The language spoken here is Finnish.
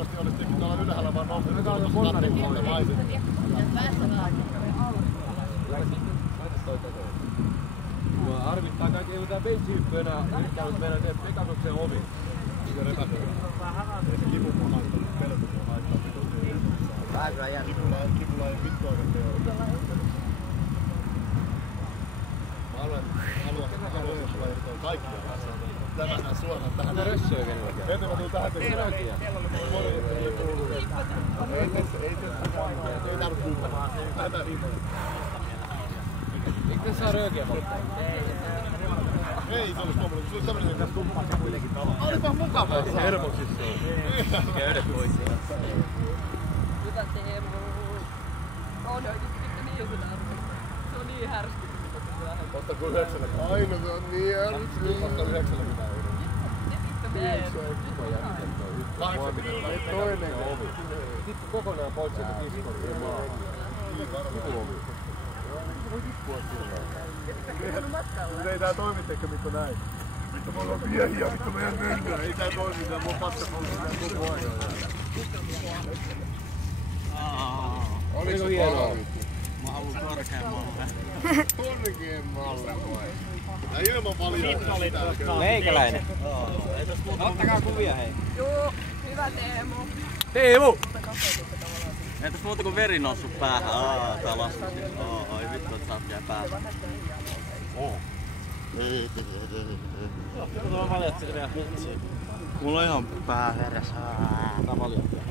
hienosti onnistui, kun tuolla ylhäällä vaan nousi. Me ollaan konnarin puolella maiset. Harvittaa kaikki, ei tää bensihyppy enää yrittänyt mennä ne Pegasuksen ovi. Se repäsee. Ei se kipupu haittanut, pelotus on haittanut. Kipulla ei vittu oikein teolla. Mä haluan kaikkia kanssa. Tämähän suoraan tähän. Mitä rössöä kenelläkään? Heti mä tuun tähän tekemään. Ei tarvitse kuulemaan. Lähdetään viimein. Eikö saa röökiä polttaa? Ei se olisi tuommoinen, kun se olisi tämmöinen kanssa tumpaa se kuitenkin talo. Olipa mukavaa. Se hermoksissa on. Käydä pois. Hyvä Teemu. On oikeesti niin hyvä. Se on niin härsky. Ottaako 90? Aina se on niin härsky. Ottaako 90 euroa? Toinen ovi. Tippu kokonaan pois sieltä kiskoriin. Kipuovi. Voi tippua sillä. Ei tää toimi teikö Mikko näin. Vittu me ollaan miehiä, vittu meidän mennään. Ei tää toimi, tää mua paskapolttaa koko ajan. Oliko hienoa? Mä haluun korkeammalle. Korkeammalle vai? Tää ilman valjaa. Meikäläinen. Ottakaa kuvia hei. Joo, hyvä Teemu. Teemu! Ei tässä muuta kuin veri noussut päähän. Tää lasku. Ai vittu, et saat jää päähän. Tuo valjattiin vielä hitsiin. Mulla on ihan pää veres. Tää valjattiin.